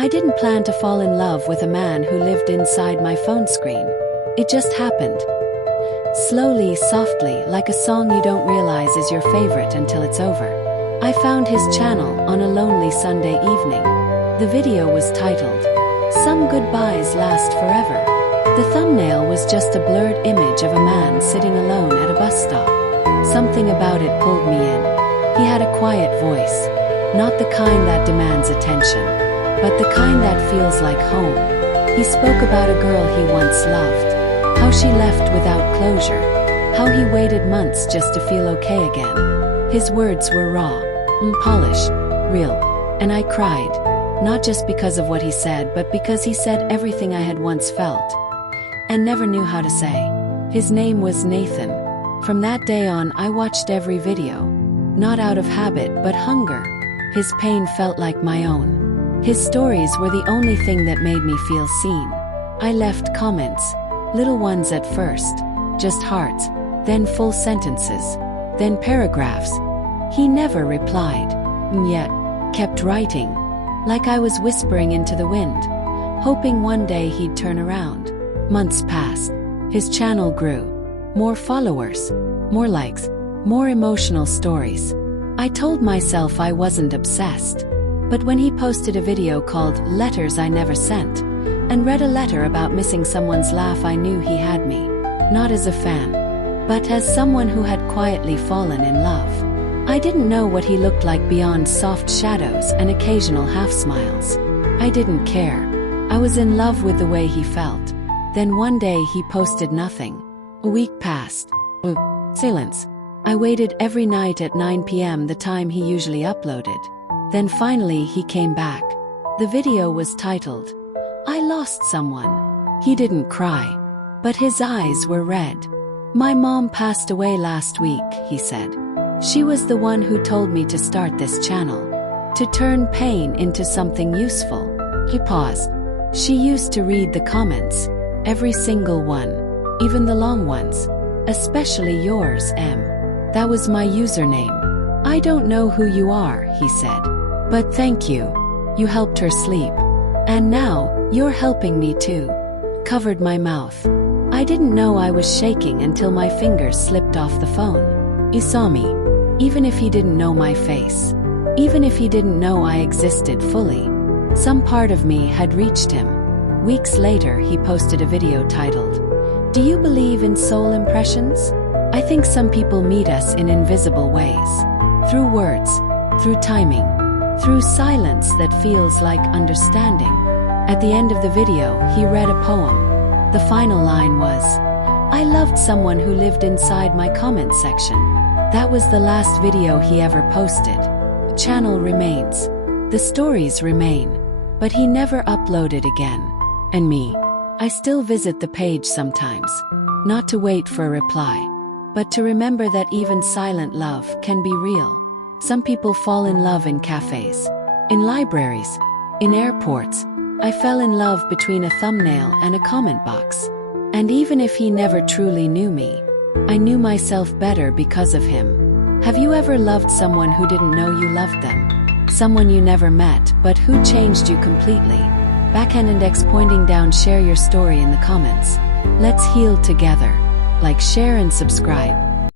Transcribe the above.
I didn't plan to fall in love with a man who lived inside my phone screen. It just happened. Slowly, softly, like a song you don't realize is your favorite until it's over. I found his channel on a lonely Sunday evening. The video was titled, "Some Goodbyes Last Forever." The thumbnail was just a blurred image of a man sitting alone at a bus stop. Something about it pulled me in. He had a quiet voice. Not the kind that demands attention, but the kind that feels like home. He spoke about a girl he once loved, how she left without closure, how he waited months just to feel okay again. His words were raw, unpolished, real, and I cried, not just because of what he said, but because he said everything I had once felt and never knew how to say. His name was Nathan. From that day on, I watched every video, not out of habit but hunger. His pain felt like my own. His stories were the only thing that made me feel seen. I left comments, little ones at first, just hearts, then full sentences, then paragraphs. He never replied, and yet kept writing, like I was whispering into the wind, hoping one day he'd turn around. Months passed. His channel grew. More followers, more likes, more emotional stories. I told myself I wasn't obsessed. But when he posted a video called "Letters I Never Sent" and read a letter about missing someone's laugh, I knew he had me. Not as a fan, but as someone who had quietly fallen in love. I didn't know what he looked like beyond soft shadows and occasional half-smiles. I didn't care. I was in love with the way he felt. Then one day he posted nothing. A week passed. Silence. I waited every night at 9 p.m., the time he usually uploaded. Then finally he came back. The video was titled, "I Lost Someone." He didn't cry, but his eyes were red. "My mom passed away last week," he said. "She was the one who told me to start this channel, to turn pain into something useful." He paused. "She used to read the comments, every single one, even the long ones, especially yours, M. That was my username. I don't know who you are," he said, "but thank you. You helped her sleep. And now, you're helping me too." Covered my mouth. I didn't know I was shaking until my fingers slipped off the phone. He saw me, even if he didn't know my face. Even if he didn't know I existed fully. Some part of me had reached him. Weeks later, he posted a video titled, "Do you believe in soul impressions? I think some people meet us in invisible ways. Through words, through timing, through silence that feels like understanding." At the end of the video, he read a poem. The final line was, "I loved someone who lived inside my comment section." That was the last video he ever posted. The channel remains. The stories remain. But he never uploaded again. And me. I still visit the page sometimes. Not to wait for a reply, but to remember that even silent love can be real. Some people fall in love in cafes, in libraries, in airports. I fell in love between a thumbnail and a comment box. And even if he never truly knew me, I knew myself better because of him. Have you ever loved someone who didn't know you loved them? Someone you never met, but who changed you completely? Backhand index pointing down. Share your story in the comments. Let's heal together. Like, share and subscribe.